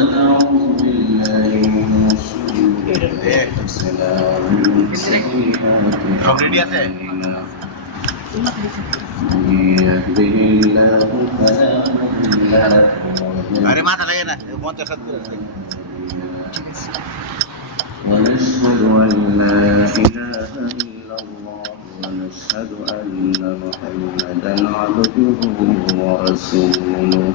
ونعوذ بالله من شرور أنفسنا ومن سيئات أعمالنا من يهده الله فلا مضل له ونشهد أن لا إله إلا الله ونشهد أن محمدا عبده ورسوله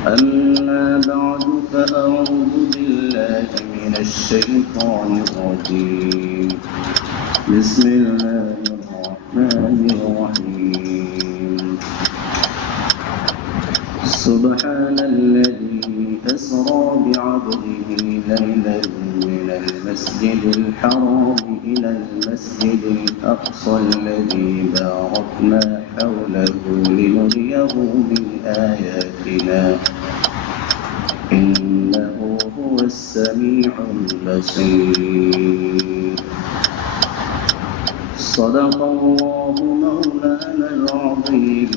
أما بعد فأعوذ بالله من الشيطان الرجيم بسم الله الرحمن الرحيم سبحان الذي أسرى بعبده ليلا من المسجد الحرام إلى المسجد الأقصى الذي باركنا حوله لنريه من آياتنا إنه هو السميع البصير صدق الله مولانا العظيم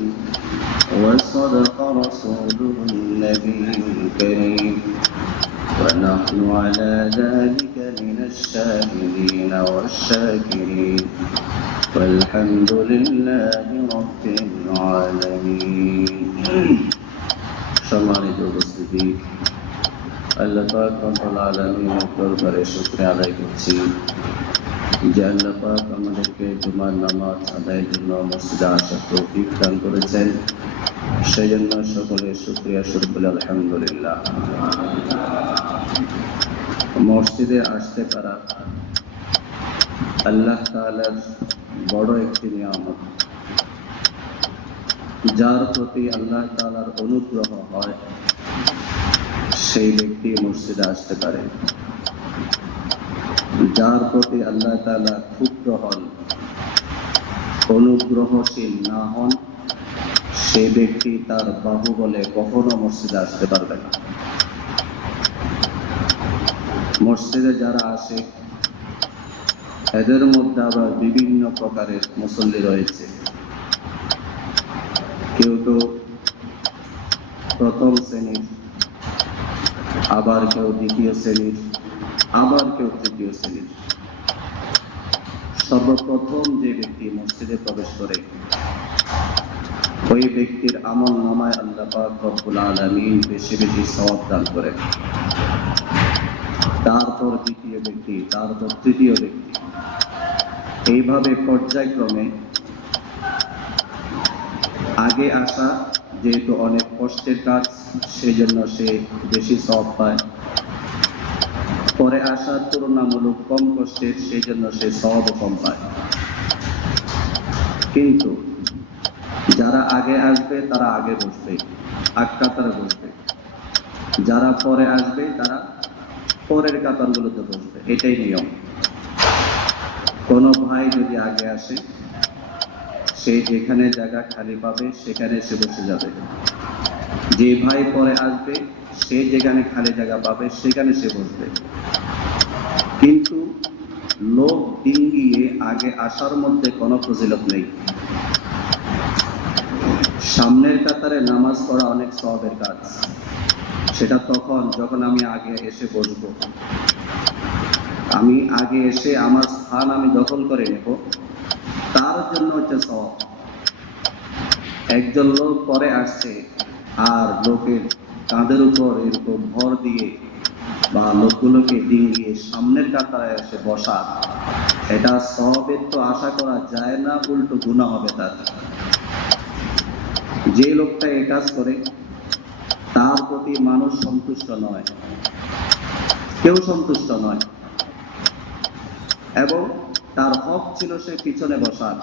وصدق رسوله النبي الكريم ونحن على ذلك من الشاهدين والشاكرين والحمد لله رب العالمين সম্মানিত উপস্থিতি আল্লাহ পাক রব্বুল আলামিনের দরবারে শুকরিয়া আদায় করছি যে আল্লাহ পাক আমাদেরকে জুমার নামাজ আদায়ের জন্য মসজিদে আসার তৌফিক দান করেছেন, সেই জন্য সকলে শুকরিয়া স্বরূপ বলে আলহামদুলিল্লাহ। মসজিদে আসতে পারা আল্লাহ তাআলার বড় একটি নিয়ামত, যার প্রতি আল্লাহ তাআলার অনুগ্রহ হয় সেই ব্যক্তি মসজিদে আসতে পারে। যার প্রতি আল্লাহ তাআলা ক্ষুব্ধ হন, অনুগ্রহশীল না হন, সেই ব্যক্তি তার বাহুবলে কখনো মসজিদে আসতে পারবে না। মসজিদে যারা আসে এদের মধ্যে আবার বিভিন্ন প্রকারের মুসল্লি রয়েছে। কেউ তো প্রথম শ্রেণীর, আবার কেউ দ্বিতীয় শ্রেণীর, আবার কেউ তৃতীয় শ্রেণীর। সর্বপ্রথম যে ব্যক্তি মসজিদে প্রবেশ করে ওই ব্যক্তির আমল নামায় আল্লাহ পাক রব্বুল আলামিন বেশি বেশি সওয়াব দান করেন। তারপর দ্বিতীয় ব্যক্তি, তারপর তৃতীয় ব্যক্তি, এইভাবে পর্যায়ক্রমে আগে আসা যেহেতু অনেক কষ্টের কাজ, সেই জন্য সে বেশি সওয়াব পায়। পরে আসা তুলনামূলক কম কষ্টের, সেই জন্য সে সওয়াব কম পায়। কিন্তু যারা আগে আসবে তারা আগে বসবে, আগ কাতারে বসবে। যারা পরে আসবে তারা পরের কাতারগুলোতে বসবে, এটাই নিয়ম। কোনো ভাই যদি আগে আসে, সে যেখানে জায়গা খালি পাবে সেখানে সে বসে যাবে। যে ভাই পরে আসবে সে যেখানে খালি জায়গা পাবে সেখানে সে বসবে। কিন্তু লোক ডিঙ্গিয়ে আগে আসার মধ্যে কোনো ফজিলত নেই। সামনের কাতারে নামাজ পড়া অনেক সওয়াবের কাজ, সেটা তখন যখন আমি আগে এসে বসবো। আমি আগে এসে আমার স্থান আমি দখল করে নেব, তার জন্য হচ্ছে সওয়াব। একজন লোক পরে আসছে আর লোকের কাঁধের উপর এরকম ভর দিয়ে বা লোকগুলোকে ডিঙ্গিয়ে সামনের কাতারে এসে বসা, এটা সওয়াবের তো আশা করা যায় না, উল্টো গুনাহ হবে তার। যে লোকটা এই কাজ করে তার প্রতি মানুষ সন্তুষ্ট নয়, কেউ সন্তুষ্ট নয়, এবং তার হক ছিল সে পিছনে বসার,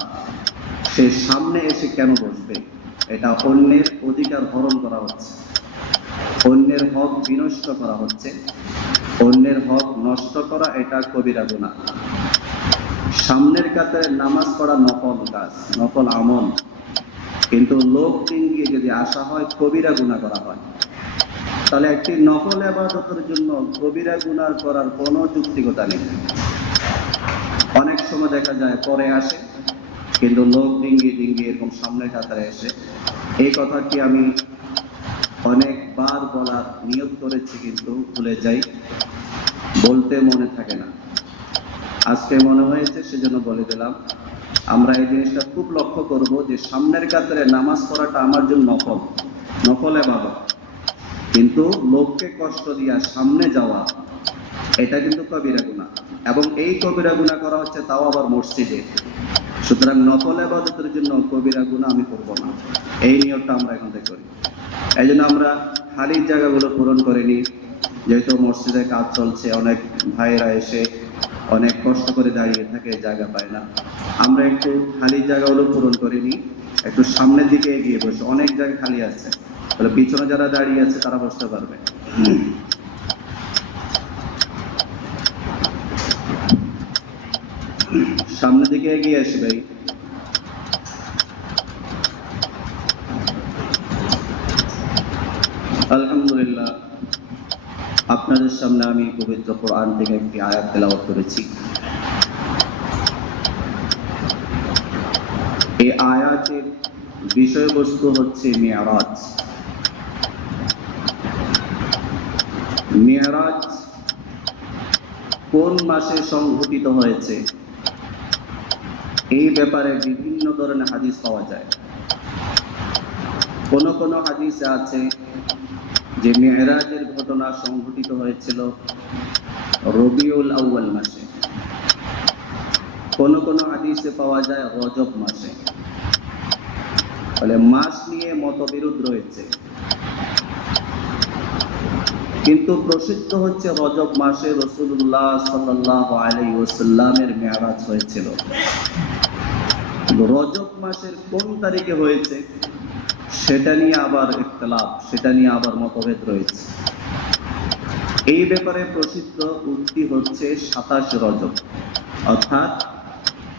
সে সামনে এসে কেন বসবে? এটা অন্যের অধিকার হরণ করা হচ্ছে, অন্যের হক বিনষ্ট করা হচ্ছে। অন্যের হক নষ্ট করা এটা কবিরা গুনাহ। সামনের কাতারে নামাজ পড়া নফল কাজ, নফল আমল, কিন্তু লোক ডিঙ্গিয়ে যদি আসা হয় কবিরা গুনাহ করা হয়। তাহলে একটি নফল ইবাদতের জন্য কবিরা গুনাহ করার কোনো যুক্তিকতা নেই। অনেক সময় দেখা যায় পরে আসে কিন্তু লোক ডিঙ্গিয়ে ডিঙ্গিয়ে এরকম সামনের কাতারে এসে, এই কথা কি আমি অনেকবার বলার নিয়ত করেছি কিন্তু ভুলে যাই, বলতে মনে থাকে না। আজকে মনে হয়েছে সেজন্য বলে দিলাম। আমরা এই জিনিসটা খুব লক্ষ্য করব যে সামনের কাতারে নামাজ পড়াটা আমার জন্য নফল ইবাদত, কিন্তু লোককে কষ্ট দিয়া সামনে যাওয়া এটা কিন্তু কবিরা গুনাহ, এবং এই কবিরা গুনাহ করা হচ্ছে তাও আবার মসজিদে। সুতরাং নফল ইবাদতের জন্য কবিরা গুনাহ আমি করব না, এই নিয়তটা আমরা এখন থেকে করি। এই জন্য আমরা খালি জায়গাগুলো পূরণ করে নিই, যেহেতু মসজিদে কাজ চলছে, অনেক ভাইয়েরা এসে অনেক কষ্ট করে দাঁড়িয়ে থাকে, জায়গা পায় না। আমরা একটু খালি জায়গাগুলো পূরণ করে নিই, একটু সামনের দিকে এগিয়ে বসে, অনেক জায়গা খালি আছে, তাহলে পিছনে যারা দাঁড়িয়ে আছে তারা বসতে পারবে। সামনের দিকে এগিয়ে আসি ভাই। আলহামদুলিল্লাহ, আপনাদের সামনে আমি পবিত্র কোরআন থেকে একটি আয়াত তেলাওয়াত করেছি। এই আয়াতের বিষয়বস্তু হচ্ছে মেরাজ। মেরাজ কোন মাসে সংঘটিত হয়েছে এই ব্যাপারে বিভিন্ন ধরনের হাদিস পাওয়া যায়। কোন কোন হাদিসে আছে যে মেরাজের ঘটনা সংঘটিত হয়েছিল রবিউল আউয়াল মাসে, কোন কোন হাদিসে পাওয়া যায় রজব মাসে। ফলে মাস নিয়ে মতবিরোধ রয়েছে, কিন্তু প্রসিদ্ধ হচ্ছে রজব মাসে রাসূলুল্লাহ সাল্লাল্লাহু আলাইহি ওয়াসাল্লামের মেরাজ হয়েছিল। রজব মাসের কোন তারিখে হয়েছে সেটা নিয়ে আবার ইখতিলাফ, সেটা নিয়ে আবার মতভেদ রয়েছে। এই ব্যাপারে প্রসিদ্ধ উক্তি হচ্ছে 27 রজব, অর্থাৎ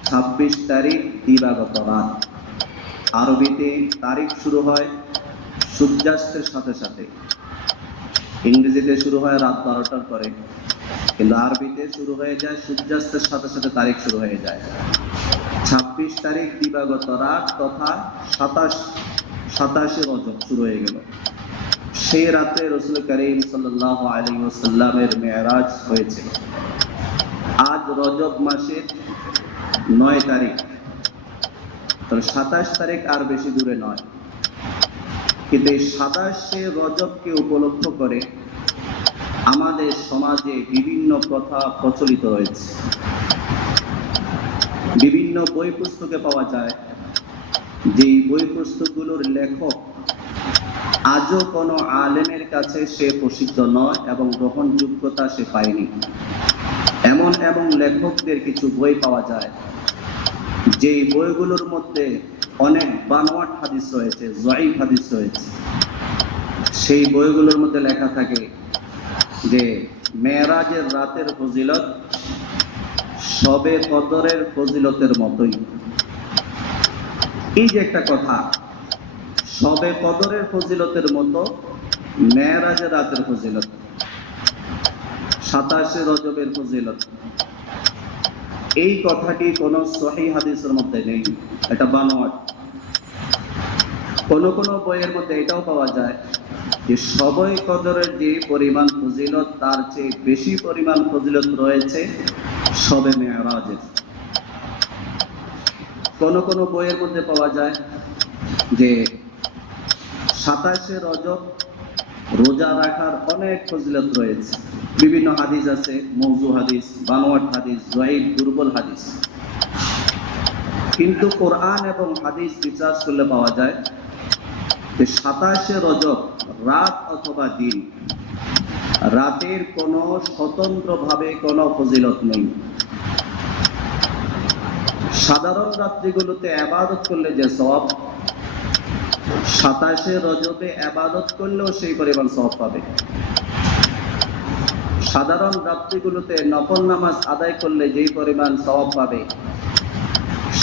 26 তারিখ দিবাগত রাত। আরবিতে তারিখ শুরু হয় সূর্যাস্তের সাথে সাথে, ইংরেজিতে শুরু হয় রাত 12টার পরে, কিন্তু আরবিতে শুরু হয়ে যায় সূর্যাস্তের সাথে সাথে, তারিখ শুরু হয়ে যায়। 26 তারিখ দিবাগত রাত তথা 27 রজব শুরু হয়ে গেল। সেই রাতে রাসূল করিম সাল্লাল্লাহু আলাইহি ওয়াসাল্লামের মেরাজ হয়েছিল। আজ রজব মাসের 9 তারিখ, তাহলে 27 তারিখ আর বেশি দূরে নয়। কিন্তু এই 27 রজবকে উপলক্ষ করে আমাদের সমাজে বিভিন্ন প্রথা প্রচলিত রয়েছে। বিভিন্ন বই পুস্তকে পাওয়া যায়, যে বই পুস্তকগুলোর লেখক আজও কোনো আলেমের কাছে সে প্রসিদ্ধ নয় এবং গ্রহণযোগ্যতা সে পায়নি। এমন এমন লেখকদের কিছু বই পাওয়া যায়, যে বইগুলোর মধ্যে অনেক বানোয়াট হাদিস রয়েছে, যঈফ হাদিস রয়েছে। সেই বইগুলোর মধ্যে লেখা থাকে যে মেরাজের রাতের ফজিলত শবে কদরের ফজিলতের মতোই। এই যে একটা কথা, শবে কদরের ফজিলতের মতো মেরাজের রাতের ফজিলত, 27 রজবের ফজিলত, এই কথাটি কোন সহিহ হাদিসের মধ্যে নেই, এটা বানোয়াট। কোন কোন বইয়ের মধ্যে এটাও পাওয়া যায় যে শবে কদরের যে পরিমাণ ফজিলত তার চেয়ে বেশি পরিমাণ ফজিলত রয়েছে শবে মেরাজের। কোন কোন বইয়ের মধ্যে পাওয়া যায় যে 27 রজব রোজা রাখার অনেক ফজিলত রয়েছে। বিভিন্ন হাদিস আছে, মওযু হাদিস, বানোয়াট হাদিস, যঈফ দুর্বল হাদিস। কিন্তু কোরআন এবং হাদিস রিসার্চ করলে পাওয়া যায় যে 27 রজব রাত অথবা দিন, রাতের কোনো স্বতন্ত্রভাবে কোনো ফজিলত নেই। সাধারণ রাত্রিগুলোতে ইবাদত করলে যে সওয়াব, 27 রজবে ইবাদত করলেও সেই পরিমাণ সওয়াব পাবে। সাধারণ রাত্রিগুলোতে নফল নামাজ আদায় করলে যেই পরিমাণ সওয়াব পাবে,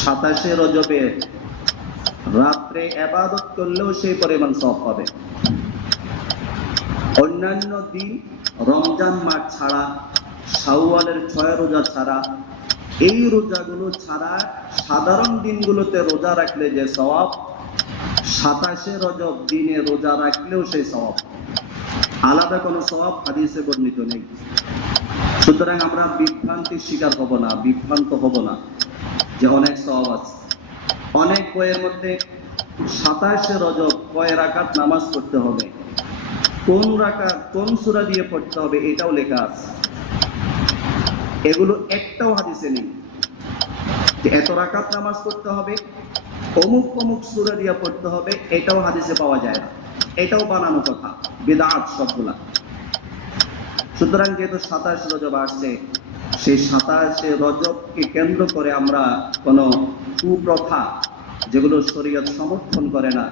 27 রজবে রাত্রে ইবাদত করলেও সেই পরিমাণ সওয়াব পাবে। অন্যান্য দিন, রমজান মাস ছাড়া, শাওয়ালের 6 রোজা ছাড়া, এই রোজাগুলো ছাড়া সাধারণ দিনগুলোতে রোজা রাখলে যে সওয়াব, 27 রজব দিনে রোজা রাখলেও সেই সওয়াব, আলাদা কোনো সওয়াব হাদিসে বর্ণিত নেই। সুতরাং আমরা বিভ্রান্তির শিকার হব না, বিভ্রান্ত হব না যে অনেক সওয়াব আছে। অনেক বইয়ের মধ্যে 27 রজব কয় রাকাত নামাজ পড়তে হবে, কোন রাকাত কোন সূরা দিয়ে পড়তে হবে এটাও লেখা আছে। এগুলো একটাও হাদিসে নেই যে এত রাকাত নামাজ পড়তে হবে, অমুক অমুক সূরা দিয়ে পড়তে হবে, এটাও হাদিসে পাওয়া যায় না। এটাও বানানো কথা, বিদআত সবগুলা। সুতরাং যেহেতু 27 রজব আসছে, সেই 27 রজবকে কেন্দ্র করে আমরা কোনো কুপ্রথা যেগুলো শরীয়ত সমর্থন করে না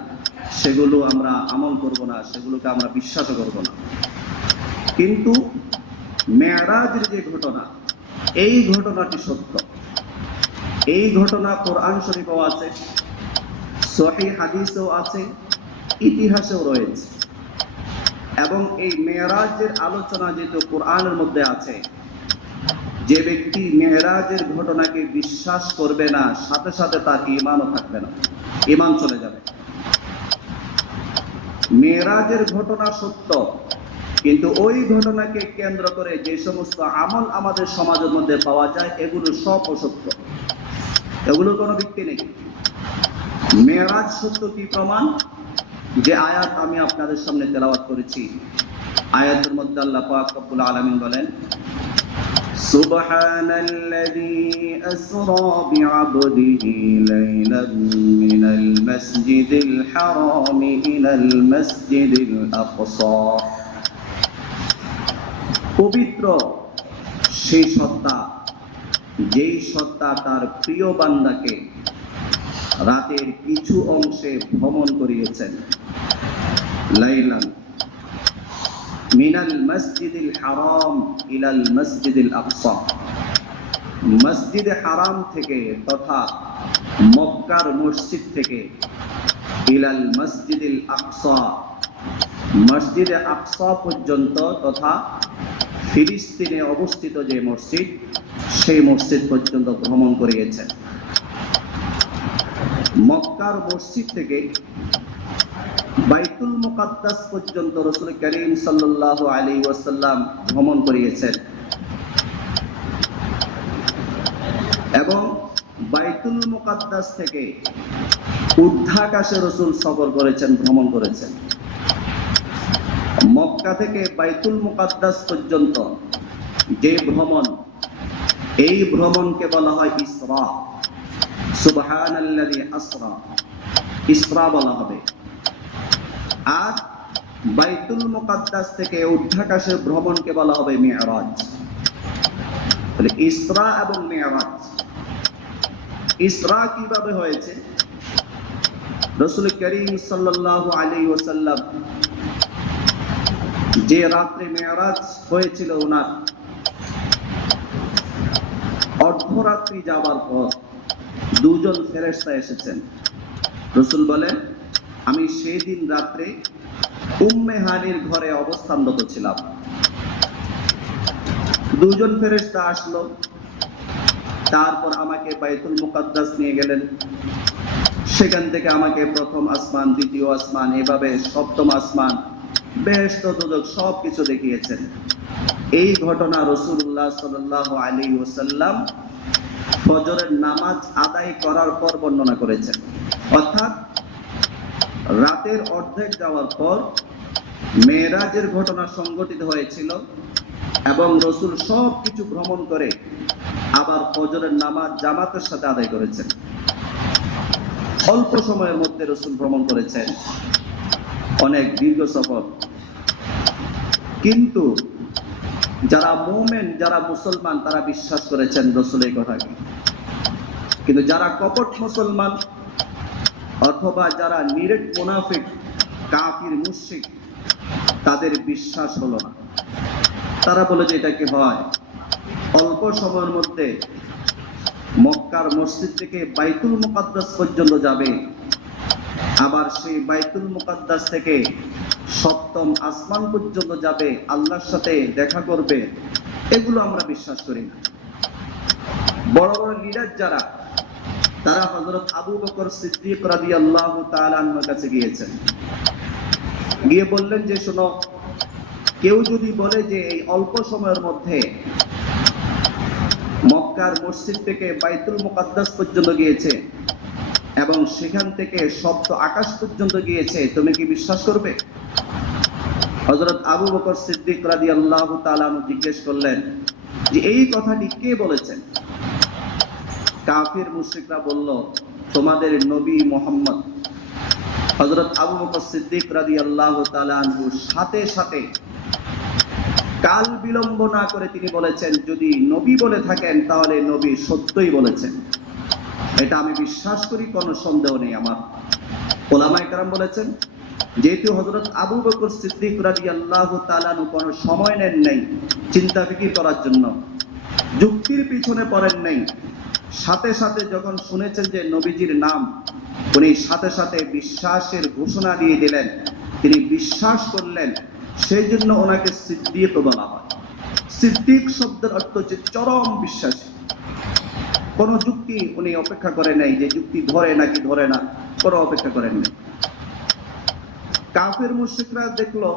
সেগুলো আমরা আমল করব না, সেগুলোকে আমরা বিশ্বাস করব না। কিন্তু মেরাজের যে ঘটনা, এই ঘটনাটি সত্য। এই ঘটনা কোরআন শরীফেও আছে, সহিহ হাদিসেও আছে, ইতিহাসেও রয়েছে। এবং এই মেরাজের আলোচনা যেহেতু কোরআনের মধ্যে আছে, যে ব্যক্তি মেরাজের ঘটনাকে বিশ্বাস করবে না, সাথে সাথে তার ঈমানও থাকবে না, ঈমান চলে যাবে। মেরাজের ঘটনা সত্য, কিন্তু ওই ঘটনাকে কেন্দ্র করে যে সমস্ত আমল আমাদের সমাজের মধ্যে পাওয়া যায় এগুলো সব অসত্য, এগুলো কোনো ভিত্তি নেই। মেরাজ সত্য কি প্রমাণ? যে আয়াত আমি আপনাদের সামনে তেলাওয়াত করেছি, আয়াতের মধ্যে আল্লাহ পাক রব্বুল আলামিন বলেন, সুবহানাল্লাযী আসরা বিআবদিহি লাইলান মিনাল মাসজিদিল হারাম ইলাল মাসজিদিল আকসা। পবিত্র সেই সত্তা, যেই সত্তা তার প্রিয় বান্দাকে রাতের কিছু অংশে ভ্রমণ করিয়েছেন। লাইলান মিনাল মসজিদিল হারাম ইলাল মসজিদিল আকসা, মসজিদে হারাম থেকে তথা মক্কার মসজিদ থেকে ইলাল মসজিদিল আকসা, মসজিদে আকসা পর্যন্ত তথা ফিলিস্তিনে অবস্থিত যে মসজিদ, সেই মসজিদ পর্যন্ত ভ্রমণ করিয়েছেন। মক্কার মসজিদ থেকে বাইতুল মুকাদ্দাস পর্যন্ত রাসূল করিম সাল্লাল্লাহু আলাইহি ওয়াসাল্লাম ভ্রমণ করিয়েছেন। এবং বাইতুল মুকাদ্দাস থেকে ঊর্ধ্বাকাশে রাসূল সফর করেছেন, ভ্রমণ করেছেন। মক্কা থেকে বাইতুল মুকাদ্দাস পর্যন্ত যে ভ্রমণ, এই ভ্রমণকে বলা হয় ইসরা। সুবহানাল্লাযী আসরা, ইসরা বলা হবে। আর বাইতুল মুকাদ্দাস থেকে ঊর্ধ্বাকাশের ভ্রমণকে বলা হবে মিরাজ। তাহলে ইসরা এবং মিরাজ, ইসরা কিভাবে হয়েছে? রাসূল করিম সাল্লাল্লাহু আলাইহি ওয়াসাল্লাম যে রাত্রে মিরাজ হয়েছিল, ওনার অর্ধরাত্রি যাবার পর দুজন ফেরেশতা এসেছেন। রাসূল বলেন, আমি সেই দিন রাত্রে উম্মে হানির ঘরে অবস্থানরত ছিলাম। দুজন ফেরেশতা আসলো, তারপর আমাকে বাইতুল মুকাদ্দাস নিয়ে গেলেন। সেখান থেকে আমাকে প্রথম আসমান, দ্বিতীয় আসমান, এভাবে সপ্তম আসমান, বেহেশত, দোজখ সবকিছু দেখিয়েছেন। এই ঘটনা রাসূলুল্লাহ সাল্লাল্লাহু আলাইহি ওয়াসাল্লাম ফজরের নামাজ আদায় করার পর বর্ণনা করেছেন। অর্থাৎ রাতের অর্ধেক যাওয়ার পর মেরাজের ঘটনা সংঘটিত হয়েছিল এবং রাসূল সব কিছু ভ্রমণ করে আবার ফজরের নামাজ জামাতের সাথে আদায় করেছেন। অল্প সময়ের মধ্যে রাসূল ভ্রমণ করেছেন, অনেক দীর্ঘ সফর। কিন্তু যারা মুমিন, যারা মুসলমান, তারা বিশ্বাস করেছেন রাসূলের কথাকে। কিন্তু যারা কপট মুসলমান অথবা যারা নিরেট মুনাফিক, কাফির, মুশরিক, তাদের বিশ্বাস হলো না। তারা বলে যে এটা কি হয়? অল্প সময়ের মধ্যে মক্কার মসজিদ থেকে বাইতুল মুকাদ্দাস পর্যন্ত যাবে, আবার সেই বাইতুল মুকাদ্দাস থেকে সপ্তম আসমান পর্যন্ত যাবে, আল্লাহর সাথে দেখা করবে, এগুলো আমরা বিশ্বাস করি না। বড় বড় লিডার যারা, তারা হযরত আবু বকর সিদ্দিক রাদিয়াল্লাহু তাআলা আনহুর কাছে গিয়েছেন, গিয়ে বললেন যে শোনো, কেউ যদি বলে যে এই অল্প সময়ের মধ্যে মক্কার মসজিদ থেকে বাইতুল মুকাদ্দাস পর্যন্ত গিয়েছে এবং সেখান থেকে সপ্ত আকাশ পর্যন্ত গিয়েছে, তুমি কি বিশ্বাস করবে? হযরত আবু বকর সিদ্দিক রাদিয়াল্লাহু তাআলা আনহু জিজ্ঞেস করলেন যে এই কথাটি কে বলেছেন? কাফির মুশরিকরা বলল, তোমাদের নবী মুহাম্মদ। হযরত আবু বকর সিদ্দিক রাদিয়াল্লাহু তাআলা আনহু সাথে সাথে কাল বিলম্ব না করে তিনি বলেছেন, যদি নবী বলে থাকেন তাহলে নবী সত্যই বলেছেন, এটা আমি বিশ্বাস করি, কোনো সন্দেহ নেই আমার। উলামায়ে কেরাম বলেছেন, যেহেতু হযরত আবু বকর সিদ্দিক রাদিয়াল্লাহু তাআলা আনহু কোনো সময় নেন নাই চিন্তা ফিকির করার জন্য, যুক্তির পিছনে পড়েন নাই, সাথে সাথে যখন শুনেছেন যে নবীজির নাম, উনি সাথে সাথে বিশ্বাসের ঘোষণা দিয়ে দিলেন, তিনি বিশ্বাস করলেন, সেই জন্য ওনাকে সিদ্দিক বলা হয়। সিদ্দিক শব্দের অর্থ হচ্ছে চরম বিশ্বাসী। কোন যুক্তি উনি অপেক্ষা করেন নাই যে যুক্তি ধরে নাকি ধরে না, কোনো অপেক্ষা করেন নাই। কাফের মুশরিকরা দেখলো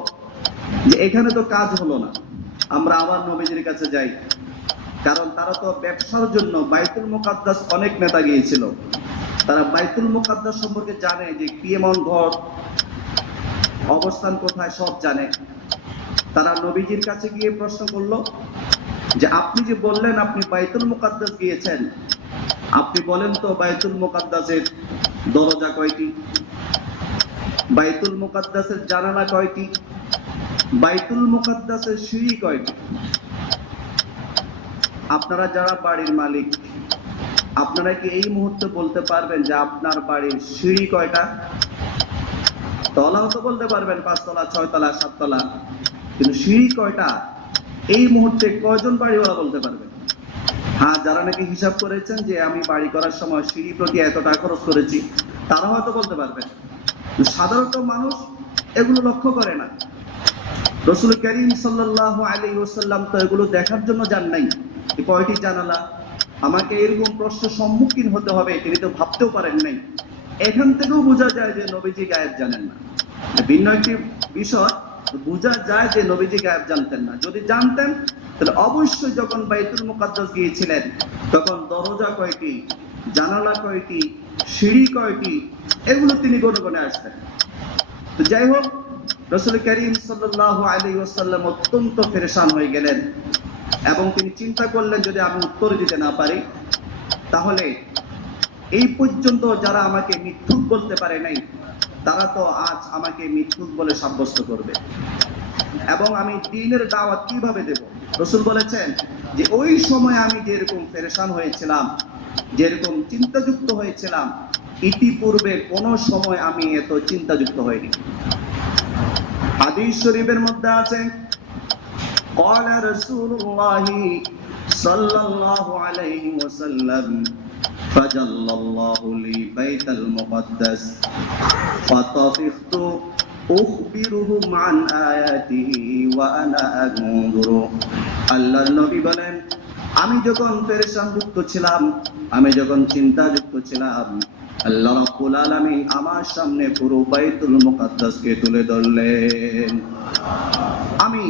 যে এখানে তো কাজ হলো না, আমরা আবার নবীজির কাছে যাই, কারণ তারা তো ব্যবসার জন্য বাইতুল মুকাদ্দাস অনেক নেতা গিয়েছিল, তারা বাইতুল মুকাদ্দাস সম্পর্কে জানে যে কি এমন ঘর, অবস্থান কোথায় সব জানে। তারা নবীজির কাছে গিয়ে প্রশ্ন করলো যে আপনি যে বললেন আপনি বাইতুল মুকাদ্দাস গিয়েছেন, আপনি বলেন তো বাইতুল মুকাদ্দাসের দরজা কয়টি, বাইতুল মুকাদ্দাসের জানালা কয়টি, বাইতুল মুকাদ্দাসের সিঁড়ি কয়টি? আপনারা যারা বাড়ির মালিক, আপনারা কি এই মুহূর্তে বলতে পারবেন যে আপনার বাড়ির সিঁড়ি কয়টা? তলাও তো বলতে পারবেন, 5 তলা 6 তলা 7 তলা, কিন্তু সিঁড়ি কয়টা এই মুহূর্তে কয়জন বাড়িওয়ালা বলতে পারবেন? হ্যাঁ, যারা নাকি হিসাব করেছেন যে আমি বাড়ি করার সময় সিঁড়ি প্রতি এত টাকা খরচ করেছি, তারা হয়তো বলতে পারবেন। সাধারণত মানুষ এগুলো লক্ষ্য করে না। রাসূল করিম সাল্লাল্লাহু আলাইহি ওয়াসাল্লাম তো এগুলো দেখার জন্য যান নাই, কয়টি জানালা, আমাকে এরকম প্রশ্নের সম্মুখীন হতে হবে তিনি তো ভাবতেও পারেন নাই। এখান থেকেও বোঝা যায় যে নবীজি গায়েব জানেন না। ভিন্ন একটি বিষয়, বোঝা যায় যে নবীজি গায়েব জানতেন না। যদি জানতেন তাহলে অবশ্যই যখন বাইতুল মুকাদ্দাস গিয়েছিলেন তখন দরজা কয়টি, জানালা কয়টি, সিঁড়ি কয়টি, এগুলো তিনি গণে গণে আসতেন। তো যাই হোক, রাসূল করিম সাল্লাল্লাহু আলাইহি ওয়াসাল্লাম অত্যন্ত পেরেশান হয়ে গেলেন এবং তিনি চিন্তা করলেন যদি আমি উত্তর দিতে না পারি তাহলে এই পর্যন্ত যারা আমাকে মিথ্যুক বলতে পারে নাই তারা তো আজ আমাকে মিথ্যুক বলে সাব্যস্ত করবে, এবং আমি দ্বীনের দাওয়াত কিভাবে দেব? রাসূল বলেছেন যে ওই সময় আমি যেরকম পেরেশান হয়েছিলাম, যেরকম চিন্তাযুক্ত হয়েছিলাম, ইতিপূর্বে কোন সময় আমি এত চিন্তাযুক্ত হইনি। হাদিস শরীফের মধ্যে আছে, قال رسول الله صلى الله عليه وسلم فجل الله لي بيت المقدس فطفقت أخبرهم عن آياته وأنا أنظر। আল্লাহর নবী বলেন, আমি যখন পেরেশানযুক্ত ছিলাম, আমি যখন চিন্তাযুক্ত ছিলাম, আল্লাহ রাব্বুল আলামিন আমার সামনে পুরো বাইতুল মুকাদ্দাসকে তুলে ধরলেন। আমি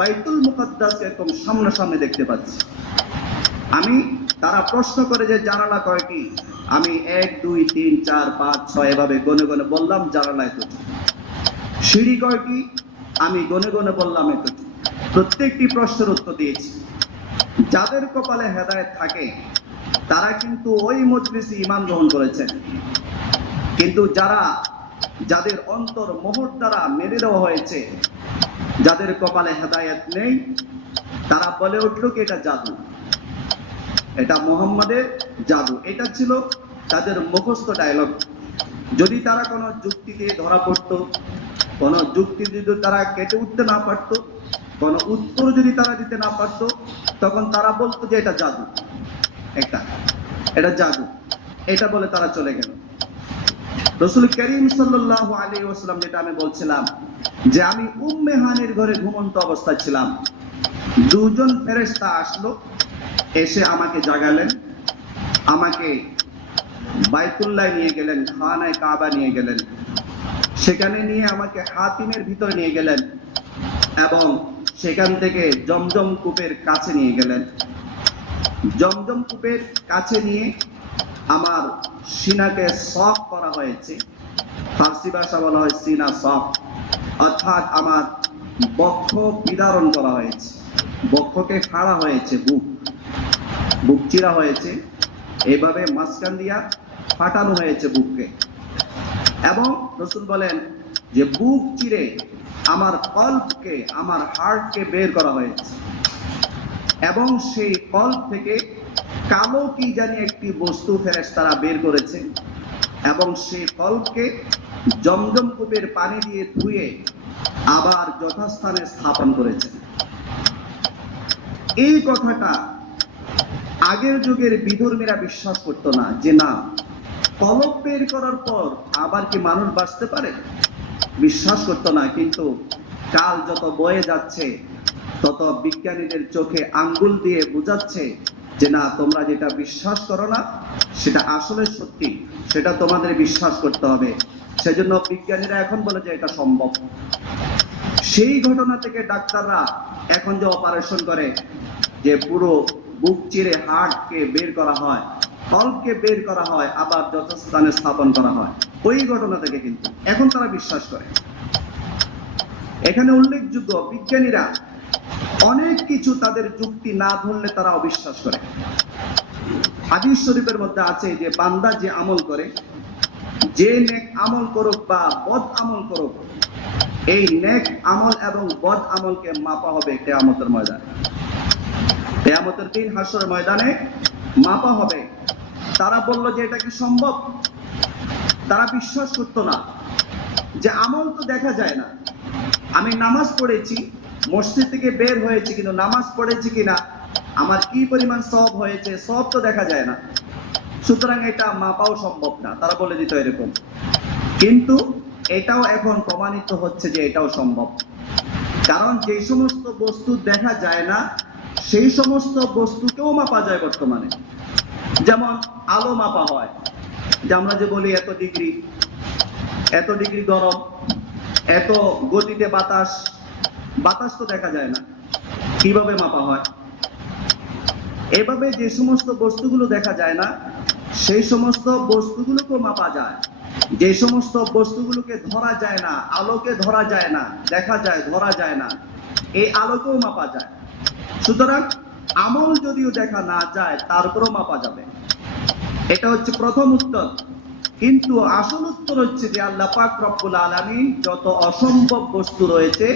বাইতুল মুকাদ্দাসকে একদম সামনাসামনি দেখতে পাচ্ছি। আমি, তারা প্রশ্ন করে যে জানালা কয়টি, আমি 1 2 3 4 5 6 এভাবে গনে গনে বললাম জানালা এতটি। সিঁড়ি কয়টি, আমি গনে গনে বললাম এতটি। প্রত্যেকটি প্রশ্নের উত্তর দিয়েছি। যাদের কপালে হেদায়েত থাকে তারা কিন্তু ওই মজলিসে ঈমান গ্রহণ করেছেন, কিন্তু যাদের অন্তর মোহর দ্বারা মেরে দেওয়া হয়েছে, যাদের কপালে হেদায়েত নেই, তারা বলে উঠল কি এটা জাদু, এটা মুহাম্মাদের জাদু। এটা ছিল তাদের মুখস্থ ডায়লগ। যদি তারা কোনো যুক্তি দিয়ে ধরা পড়তো, কোনো যুক্তি যদি তারা কেটে উঠতে না পারতো, কোনো উত্তর যদি তারা দিতে না পারতো, তখন তারা বলতো যে এটা জাদু, এটা জাদু, এটা বলে তারা চলে গেল। রাসূল করিম সাল্লাল্লাহু আলাইহি ওয়াসাল্লাম, যেটা আমি বলছিলাম যে আমি উম্মে হানির ঘরে ঘুমন্ত অবস্থায় ছিলাম, দুজন ফেরেশতা আসলো, এসে আমাকে জাগালেন, আমাকে বাইতুল্লাহ নিয়ে গেলেন, খানায়ে কাবা নিয়ে গেলেন, সেখানে নিয়ে আমাকে হাতিমের ভিতরে নিয়ে গেলেন এবং সেখান থেকে জমজম কূপের কাছে নিয়ে গেলেন। জমজম কূপের কাছে নিয়ে আমার সিনাকে সক করা হয়েছে, ফার্সি ভাষা বলা হয় সিনা সক, অর্থাৎ আমার বক্ষ বিদারণ করা হয়েছে, বক্ষকে ফাড়া হয়েছে, বুক চিরা হয়েছে, এভাবে মাঝখান দিয়া ফাটানো হয়েছে বুককে। এবং রাসূল বলেন যে বুক চিরে আমার কলবকে, আমার হার্টকে বের করা হয়েছে এবং সেই কলব থেকে কালো কি জানি একটি বস্তু ফেরেশতারা বের করেছে এবং সেই কলবকে জমজম কূপের পানি দিয়ে ধুয়ে আবার যথাস্থানে স্থাপন করেছে। এই কথাটা আগের যুগের বিধর্মীরা বিশ্বাস করত না, যে না, কলব বের করার পর আবার কি মানুষ বাঁচতে পারে, বিশ্বাস করত না। কিন্তু কাল যত বয়ে যাচ্ছে তত বিজ্ঞানীদের চোখে আঙ্গুল দিয়ে বোঝাচ্ছে যে না, তোমরা যেটা বিশ্বাস করো না সেটা আসলে সত্যি, সেটা তোমাদের বিশ্বাস করতে হবে। সেজন্য বিজ্ঞানীরা এখন বলে যে এটা সম্ভব। সেই ঘটনা থেকে ডাক্তাররা এখন যে অপারেশন করে, যে পুরো বুক চিরে হার্টকে বের করা হয়, কলবকে বের করা হয়, আবার যথাস্থানে স্থাপন করা হয়, ওই ঘটনা থেকে কিন্তু এখন তারা বিশ্বাস করে। এখানে উল্লেখযোগ্য, বিজ্ঞানীরা অনেক কিছু তাদের যুক্তি না ধরলে তারা অবিশ্বাস করে। হাদিস শরীফের মধ্যে আছে যে বান্দা যে আমল করে, যে নেক আমল করুক বা বদ আমল করুক, এই নেক আমল এবং বদ আমলকে মাপা হবে কিয়ামতের ময়দানে। কিয়ামতের দিন হাসরের ময়দানে মাপা হবে। তারা বলল যে এটা কি সম্ভব? তারা বিশ্বাস করতো না, যে আমল তো দেখা যায় না। আমি নামাজ পড়েছি, মসজিদ থেকে বের হয়েছি, কিন্তু নামাজ পড়েছি কিনা, আমার কি পরিমাণ সওয়াব হয়েছে, সওয়াব তো দেখা যায় না, সুতরাং এটা মাপাও সম্ভব না। তারা বলে দিত এরকম। কিন্তু এটাও এখন প্রমাণিত হচ্ছে যে এটাও সম্ভব। কারণ যে সমস্ত বস্তু দেখা যায় না সেই সমস্ত বস্তুকেও মাপা যায় বর্তমানে। যেমন আলো মাপা হয়, যে আমরা যে বলি এত ডিগ্রি গরম, এত গতিতে বাতাস, বাতাস তো দেখা যায় না, কিভাবে মাপা হয়? এভাবে যে সমস্ত বস্তুগুলো দেখা যায় না সেই সমস্ত বস্তুগুলোকেও মাপা যায়। যে সমস্ত বস্তুগুলোকে ধরা যায় না, আলোকে ধরা যায় না, দেখা যায়, ধরা যায় না, এই আলোকেও মাপা যায়। সুতরাং আমল যদিও দেখা না যায় তারপরেও মাপা যাবে। এটা হচ্ছে প্রথম উত্তর। কিন্তু আসল উত্তর হচ্ছে যে আল্লাহ পাক রব্বুল আলামিন যত অসম্ভব বস্তু রয়েছে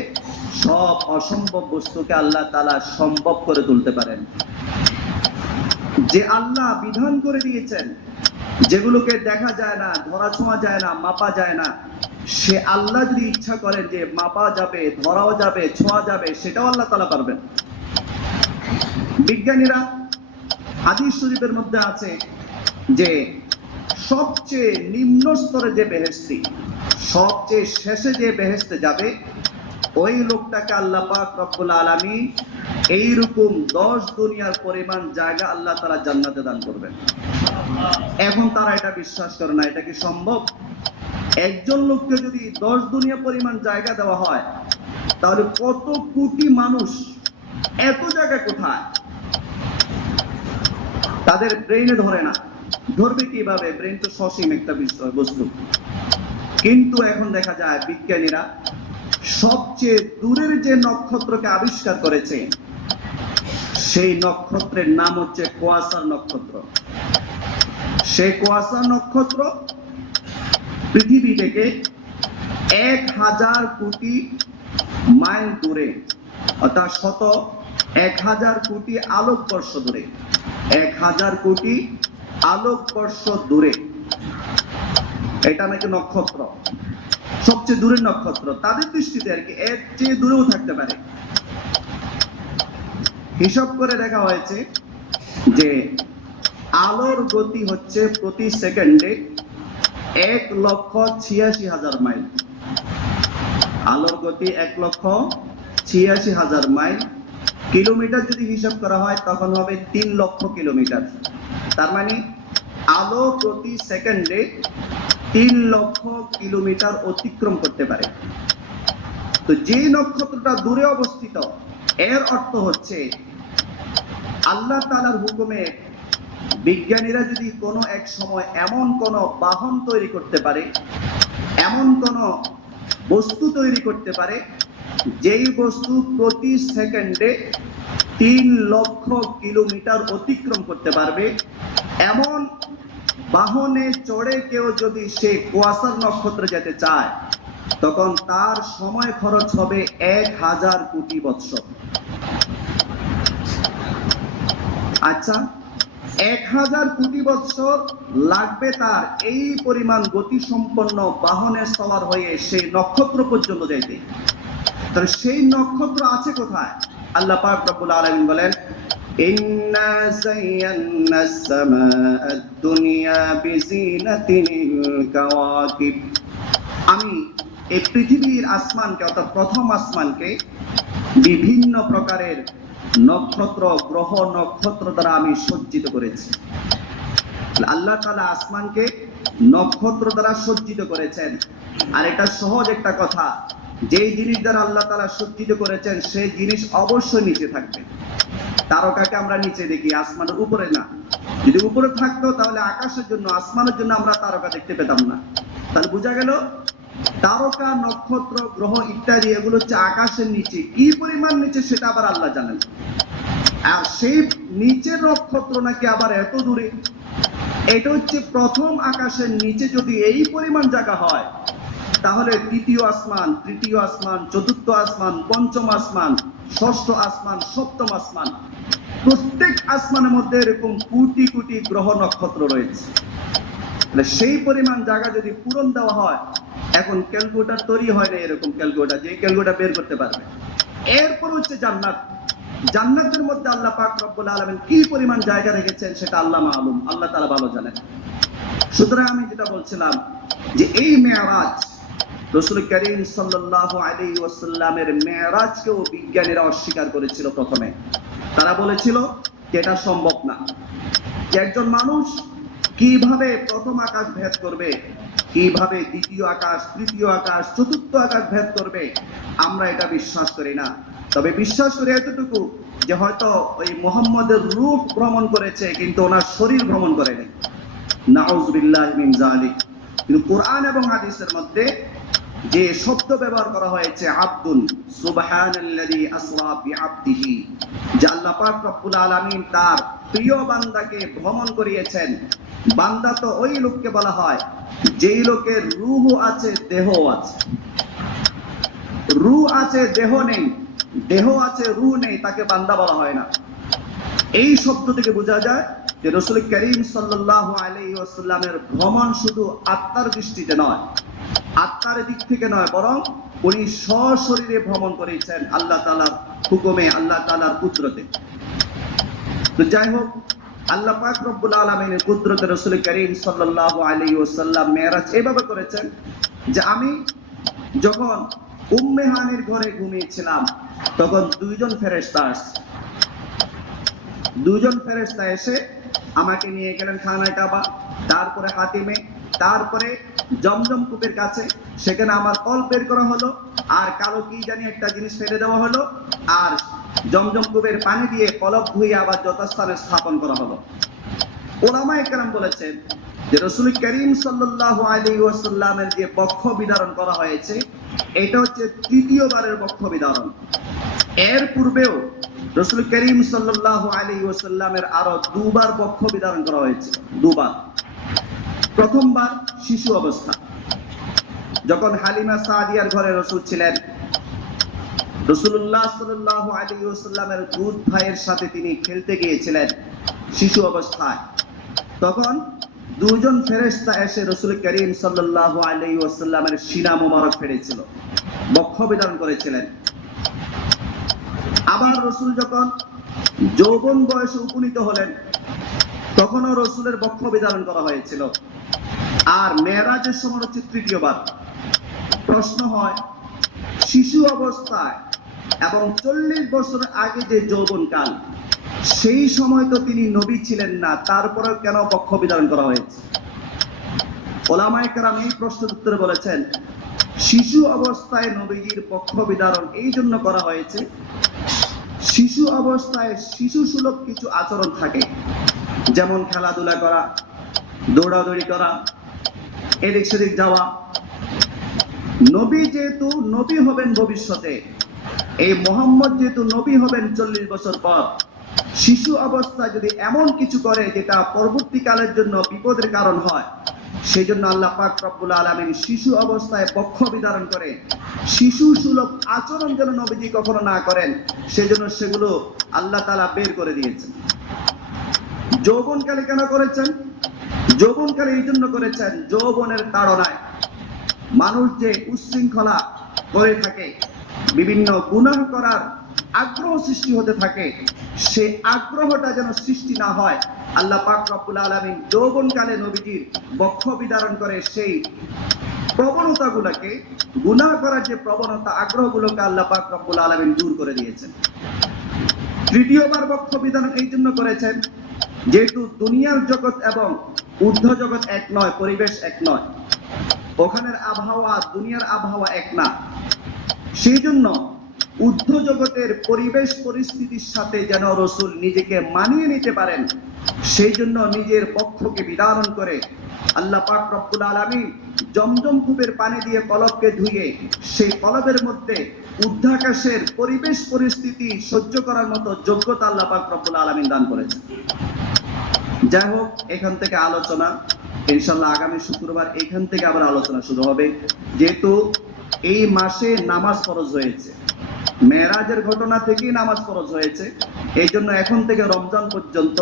সব অসম্ভব বস্তুকে আল্লাহ তাআলা সম্ভব করে তুলতে পারেন। যে আল্লাহ বিধান করে দিয়েছেন, যেগুলোকে দেখা যায় না, ধরা ছোঁয়া যায় না, মাপা যায় না, সে আল্লাহ যদি ইচ্ছা করেন যে মাপা যাবে, ধরাও যাবে, ছোঁয়া যাবে, সেটাও আল্লাহ তাআলা পারবেন। বিজ্ঞানীরা, হাদিস শরীফের মধ্যে আছে যে সবচেয়ে নিম্ন স্তরে যে বেহেশতি, সবচেয়ে শেষে যে বেহেশতে যাবে, ওই লোকটাকে আল্লাহ পাক রব্বুল আলামিন এইরকম 10 দুনিয়ার পরিমাণ জায়গা আল্লাহ তাআলা জান্নাতে দান করবেন। এখন তারা এটা বিশ্বাস করে না। এটা কি সম্ভব? একজন লোককে যদি 10 দুনিয়া পরিমাণ জায়গা দেওয়া হয়, তাহলে কত কোটি মানুষ, এত জায়গা কোথায়? তাদের ব্রেইনে ধরে না। ধরবে কিভাবে? ব্রেইন তো সসীম একটা বিষয়, বস্তু। কিন্তু এখন দেখা যায় বিজ্ঞানীরা সবচেয়ে দূরের যে নক্ষত্রকে আবিষ্কার করেছে, সেই নক্ষত্রের নাম হচ্ছে কোয়াসার নক্ষত্র। সেই কোয়াসার নক্ষত্র পৃথিবী থেকে 1000 কোটি মাইল দূরে, অর্থাৎ 1000 কোটি আলোকবর্ষ দূরে, 1000 কোটি আলোকবর্ষ দূরে। এটা নাকি নক্ষত্র, সবচেয়ে দূরের নক্ষত্র তাদের দৃষ্টিতে, আর কি এর চেয়ে দূরেও থাকতে পারে। হিসাব করে দেখা হয়েছে যে আলোর গতি হচ্ছে প্রতি সেকেন্ডে 1,86,000 মাইল। আলোর গতি 1,86,000 মাইল। কিলোমিটার যদি হিসাব করা হয় তখন হবে 3 লক্ষ কিলোমিটার। তার মানে আলো প্রতি সেকেন্ডে 3 লক্ষ কিলোমিটার অতিক্রম করতে পারে। তো যে নক্ষত্রটা দূরে অবস্থিত, এর অর্থ হচ্ছে আল্লাহ তাআলার হুকুমে বিজ্ঞানীরা যদি কোনো এক সময় এমন কোনো বাহন তৈরি করতে পারে, এমন কোনো বস্তু তৈরি করতে পারে, যেই বস্তু প্রতি সেকেন্ডে 3 লক্ষ কিলোমিটার অতিক্রম করতে পারবে, এমন বাহনে চড়ে কেউ যদি সে কোয়াসার নক্ষত্রে যেতে চায়, তখন তার সময় খরচ হবে 1000 কোটি বৎসর। আচ্ছা, 1000 কোটি বৎসর লাগবে তার এই পরিমাণ গতিসম্পন্ন বাহনে সওয়ার হয়ে সেই নক্ষত্র পর্যন্ত যাইতে। তাহলে সেই নক্ষত্র আছে কোথায়? আল্লাহ পাক রব্বুল আলামিন বলেন, ইন্না যায়্যানাস সামাআদ দুনিয়া বিজিনাতিল কাওয়াকিব। আমি এই পৃথিবীর আসমানকে, অর্থাৎ প্রথম আসমানকে বিভিন্ন প্রকারের নক্ষত্র, গ্রহ, নক্ষত্র দ্বারা আমি সজ্জিত করেছি। আল্লাহ তাআলা আসমানকে নক্ষত্র দ্বারা সজ্জিত করেছেন। আর এটা সহজ একটা কথা, যেই জিনিস দ্বারা আল্লাহ তাআলা সজ্জিত করেছেন সেই জিনিস অবশ্যই নিচে থাকবে। তারকাকে আমরা নিচে দেখি, আসমানের উপরে না। যদি উপরে থাকতো তাহলে আকাশের জন্য, আসমানের জন্য আমরা তারকা দেখতে পেতাম না। তাহলে বোঝা গেল তারকা, নক্ষত্র, গ্রহ ইত্যাদি এগুলো হচ্ছে আকাশের নিচে। কি পরিমাণ নিচে সেটা আবার আল্লাহ জানেন। আর সেই নিচের নক্ষত্র নাকি আবার এত দূরে। এটা হচ্ছে প্রথম আকাশের নিচে যদি এই পরিমাণ জায়গা হয়, তাহলে দ্বিতীয় আসমান, তৃতীয় আসমান, চতুর্থ আসমান, পঞ্চম আসমান, ষষ্ঠ আসমান, সপ্তম আসমান, প্রত্যেক আসমানের মধ্যে এরকম কোটি কোটি গ্রহ নক্ষত্র রয়েছে। সেই পরিমাণ জায়গা যদি পূরণ দেওয়া হয়, এখন ক্যালকুলেটর তৈরি হয় না এরকম ক্যালকুলেটর, যে ক্যালকুলেটর বের করতে পারবে। এরপর হচ্ছে জান্নাত। জান্নাতের মধ্যে আল্লাহ পাক রব্বুল আলামিন কি পরিমাণ জায়গা রেখেছেন সেটা আল্লাহ মালুম, আল্লাহ তাআলা ভালো জানেন। সুতরাং আমি যেটা বলছিলাম যে এই মেরাজ, রাসূল করিম সাল্লাল্লাহু আলাইহি ওয়াসাল্লামের মেরাজকেও বিজ্ঞানীরা অস্বীকার করেছিল। প্রথমে তারা বলেছিল যে এটা সম্ভব না, যে একজন মানুষ কিভাবে প্রথম আকাশ ভেদ করবে, কিভাবে দ্বিতীয় আকাশ, তৃতীয় আকাশ, চতুর্থ আকাশ ভেদ করবে, আমরা এটা বিশ্বাস করি না। তবে বিশ্বাস করি এতটুকু যে হয়তো ওই মুহাম্মদের রূহ ভ্রমণ করেছে, কিন্তু ওনার শরীর ভ্রমণ করেনি। নাউযুবিল্লাহি মিন যালিক। কিন্তু কোরআন এবং হাদিসের মধ্যে যে শব্দ ব্যবহার করা হয়েছে আব্দুন, সুবহানাল্লাযী আসরা বিআবদিহি, যে আল্লাহ পাক রব্বুল আলামিন তার প্রিয় বান্দাকে ভ্রমণ করিয়েছেন। বান্দা তো ওই লোককে বলা হয় যেই লোকের রূহ আছে, দেহ আছে। রূহ আছে, দেহ নেই, দেহ আছে, রূহ নেই, তাকে বান্দা বলা হয় না। এই শব্দ থেকে বোঝা যায় যে রাসূল করিম সাল্লাল্লাহু আলাইহি ওয়াসাল্লামের ভ্রমণ শুধু আত্মার দৃষ্টিতে নয়, আত্মার দিক থেকে নয়, বরং উনি সশরীরে ভ্রমণ করেছেন আল্লাহ তাআলার হুকুমে, আল্লাহ তাআলার কুদরতে। তো যাই হোক, আল্লাহ পাক রব্বুল আলামিনের কুদরতে রাসূল করিম সাল্লাল্লাহু আলাইহি ওয়াসাল্লাম মেরাজ এভাবে করেছেন যে আমি যখন উম্মে হানির ঘরে ঘুমিয়েছিলাম, তখন দুইজন ফেরেশতা এসে আমাকে নিয়ে গেলেন খানায় কাবা, তারপরে হাতিমে, তারপরে জমজম কূপের কাছে। সেখানে আমার কল্প বের করা হলো, আর কালো কি জানি একটা জিনিস ফেলে দেওয়া হলো, আর জমজম কূপের পানি দিয়ে কলব ধুয়ে আবার যথাস্থানে স্থাপন করা হলো। উলামায়ে কেরাম বলেছেন যে রাসূল করিম সাল্লাল্লাহু আলাইহি ওয়াসাল্লামের যে বক্ষ বিধারণ করা হয়েছে, এটা হচ্ছে তৃতীয়বারের বক্ষ বিধারণ। এর পূর্বেও রাসূল করিম সাল্লাল্লাহু আলাইহি ওয়াসাল্লামের আরো দুবার বক্ষ বিধারণ করা হয়েছে, দুবার। প্রথমবার শিশু অবস্থা, যখন হালিমা সাদিয়ার ঘরে রাসূল ছিলেন, রাসূলুল্লাহ সাল্লাল্লাহু আলাইহি ওয়াসাল্লামের দুধ ভাইয়ের সাথে তিনি খেলতে গিয়েছিলেন শিশু অবস্থায়। তখন দুজন ফেরেশতা এসে রাসূল করিম সাল্লাল্লাহু আলাইহি ওয়াসাল্লামের সিনা মোবারক ফেড়েছিল, বক্ষ বিধারণ করেছিলেন। আবার রাসূল যখন যৌবন বয়সে উপনীত হলেন, তখনও রাসূলের বক্ষ বিধারণ করা হয়েছিল। আর মেরাজের সময় হচ্ছে তৃতীয়বার। প্রশ্ন হয়, শিশু অবস্থায় এবং 40 বছর আগে যে যৌবনকাল, সেই সময় তো তিনি নবী ছিলেন না, তারপরেও কেন পক্ষ বিধান করা হয়েছে? ওলামায়ে কেরাম এই প্রশ্নের উত্তরে বলেছেন, শিশু অবস্থায় নবীজির পক্ষ বিধারণ এই জন্য করা হয়েছে, শিশু অবস্থায় শিশু সুলভ কিছু আচরণ থাকে, যেমন খেলাধুলা করা, দৌড়াদৌড়ি করা, এদিক সেদিক যাওয়া। নবী যেহেতু নবী হবেন ভবিষ্যতে, এই মোহাম্মদ যেহেতু নবী হবেন 40 বছর পর, শিশু অবস্থায় যদি এমন কিছু করে যেটা পরবর্তীকালের জন্য বিপদের কারণ হয়, সেই জন্য আল্লাহ পাক রব্বুল আলামিন শিশু অবস্থায় পক্ষ বিধারণ করে শিশু সুলভ আচরণ যেন নবীজি কখনো না করেন, সেজন্য সেগুলো আল্লাহ তাআলা বের করে দিয়েছেন। যৌবনকালে কেন করেছেন? যৌবনকালে এই জন্য করেছেন, যৌবনের তাড়নায় মানুষ যে উচ্ছৃঙ্খলা করে থাকে, বিভিন্ন গুনাহ করার আগ্রহ সৃষ্টি হতে থাকে, সে আগ্রহটা যেন সৃষ্টি না হয়, আল্লাহ পাক রব্বুল আলামিন যৌবনকালে নবীজির পক্ষ বিধারণ করে সেই প্রবণতাগুলোকে, গুনাহ করার যে প্রবণতা, আগ্রহগুলোকে আল্লাহ পাক রব্বুল আলামিন দূর করে দিয়েছেন। তৃতীয়বার পক্ষ বিধান এই জন্য করেছেন, যেহেতু দুনিয়ার জগৎ এবং ঊর্ধ্ব জগৎ এক নয়, পরিবেশ এক নয়, ওখানের আবহাওয়া দুনিয়ার আবহাওয়া এক না, সেই জন্য ঊর্ধ্ব জগতের পরিবেশ পরিস্থিতির সাথে যেন রাসূল নিজেকে মানিয়ে নিতে পারেন, সেই জন্য নিজের পক্ষকে বিধারণ করে আল্লাহ পাক রব্বুল আলামিন জমজম কূপের পানি দিয়ে কলবকে ধুয়ে সেই কলবের মধ্যে ঊর্ধ্বাকাশের পরিবেশ পরিস্থিতি সহ্য করার মতো যোগ্যতা আল্লাহ পাক রব্বুল আলামিন দান করেছেন। যাই হোক, এখান থেকে আলোচনা ইনশাআল্লাহ আগামী শুক্রবার এখান থেকে আবার আলোচনা শুরু হবে। যেহেতু এই মাসে নামাজ ফরজ হয়েছে, মেরাজের ঘটনা থেকেই নামাজ ফরজ হয়েছে, এই জন্য এখন থেকে রমজান পর্যন্ত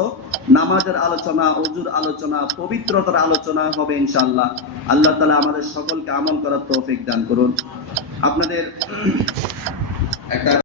নামাজের আলোচনা, ওযুর আলোচনা, পবিত্রতার আলোচনা হবে ইনশাআল্লাহ। আল্লাহ তাআলা আমাদের সকলকে আমল করার তৌফিক দান করুন। আপনাদের একটা